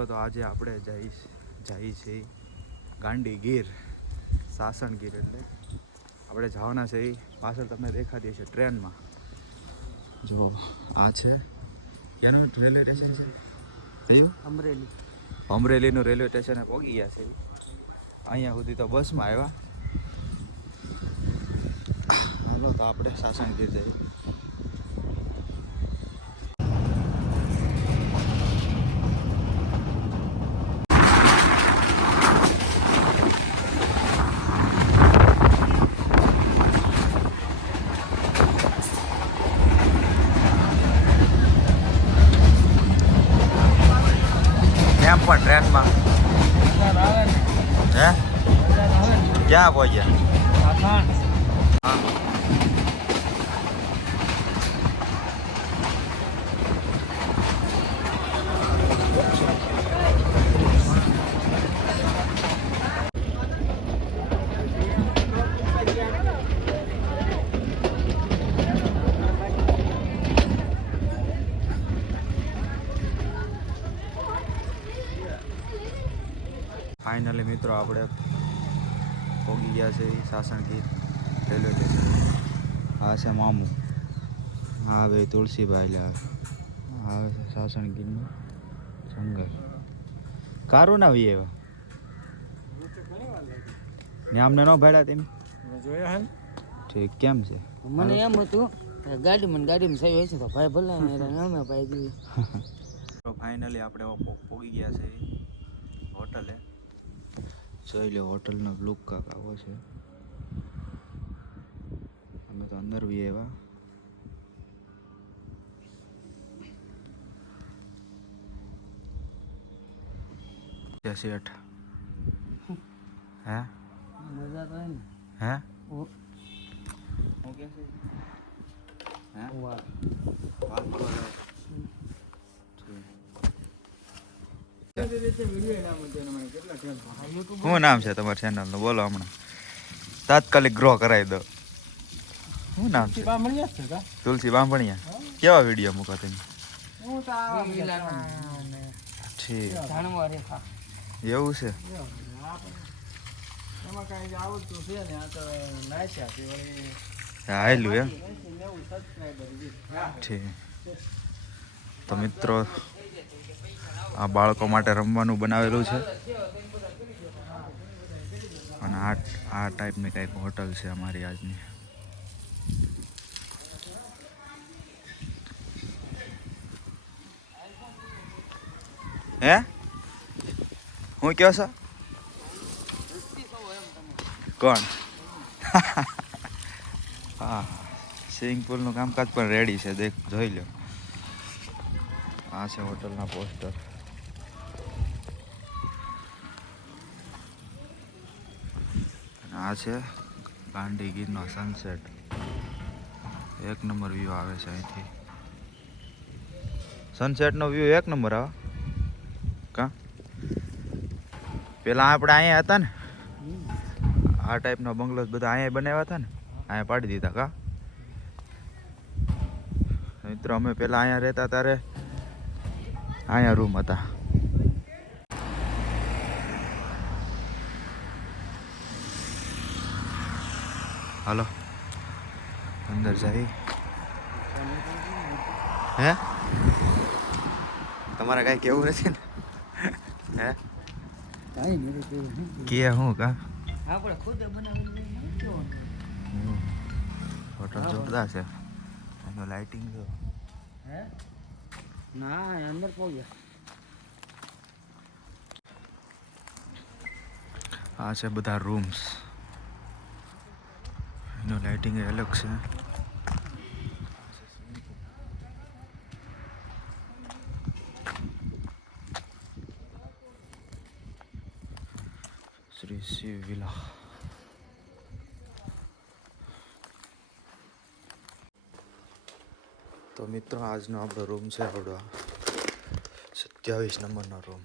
મિત્રો તો આજે આપણે જઈએ છીએ ગાંડીગીર, સાસણગીર. એટલે આપણે જવાના છે એ પાછળ તમને દેખાતી છે ટ્રેનમાં. જો આ છે એનું રેલવે સ્ટેશન છે કયું? અમરેલીનું રેલવે સ્ટેશને પહોંચી ગયા છે. અહીંયા સુધી તો બસમાં આવ્યા. હાલો તો આપણે સાસણગીર જઈએ. એમ પણ ટ્રેનમાં હે ક્યાં પહોંચ્યા? હા. ફાઇનલી મિત્રો આપણે પહોંચી ગયા છે સાસણગીર રેલવે સ્ટેશન. આ છે મામું, હા ભાઈ તુલસીભાઈ આવે. આવે છે સાસણગીરનું જંગલ. કારું ના વી એવા ને અમને ન ભાડ્યા તેમ જોયા હે. ઠીક કેમ છે? મને એમ હતું ગાડીમાં સહી છે તો ભાઈ ભલે અમે ભાઈ દીધી. તો ફાઇનલી આપણે પહોંચી ગયા છે હોટલે. જોઈ લો હોટલનો લુક કાંક આવો છે. અમે તો અંદર બી એવા. શેઠ હે મજા તો ને હે ઓ ઓકે છે હે વાહ વાલ કરવા જાવ. શું નામ છે તમારી ચેનલનું? બોલો હમણાં તાત્કાલિક ગ્રો કરાવી દો. શું નામ છે? તુલસી બાંભણિયા. કેવા વિડીયો મૂકો તમે? ઠીક એવું છે. હાલું એમ ઠીક. તો મિત્રો આ બાળકો માટે રમવાનું બનાવેલું છે અને આ ટાઈપની કંઈક હોટલ છે અમારી આજની. હે હું કહો છો? કોણ? હા સ્વિમિંગ પુલનું કામકાજ પણ રેડી છે. દેખ જોઈ લો. આ છે હોટલના પોસ્ટર. આ છે ગાંડીગીરનો સનસેટ. એક નંબર વ્યૂ આવે છે અહીંથી. સનસેટનો વ્યૂ એક નંબર આવે. કા પેલા આપણે અહીંયા હતા ને આ ટાઈપના બંગલોસ બધા અહીંયા બનાવ્યા હતા ને, અહીંયા પાડી દીધા. કા મિત્રો અમે પેલા અહીંયા રહેતા ત્યારે અહીંયા રૂમ હતા. હાલો અંદર જઈ. હે તમારે કાંઈ કેવું નથી ને? હે કે હું કા આપણે ખુદ બનાવી હોટલ જોરદાર છે. એનો લાઇટિંગ જો. હે ના અંદર પહોંચ્યા. આ છે બધા રૂમ્સ. એનું લાઇટિંગ અલગ છે. શ્રી શિવ વિલા. તો મિત્રો આજનો આપણો રૂમ છે, આપણો 27 નંબરનો રૂમ.